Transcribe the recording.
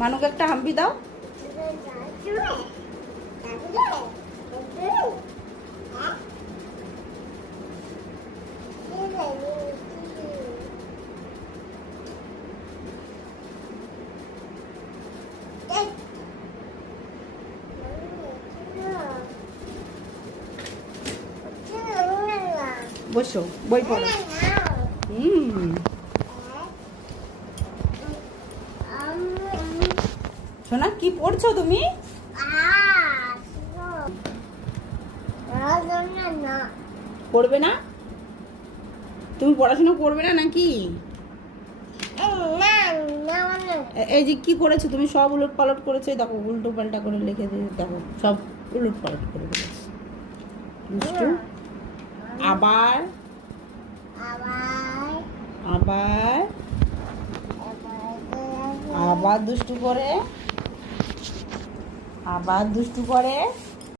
মানুকে একটা হাম্পি দাও। বসো, বই পড়ো। সোনা, কি পড়ছো তুমি? পড়বে না? তুমি পড়াশোনা করবে না নাকি? এই যে কি করেছো তুমি? সব উলট পালট করেছো। দেখো, উল্টো পাল্টা করে লিখে দিয়ে দেখো, সব উলট পালট করে দিয়েছে। দুষ্টু। আবার আবার আবার দুষ্টু করে, আবার দুষ্টু করে।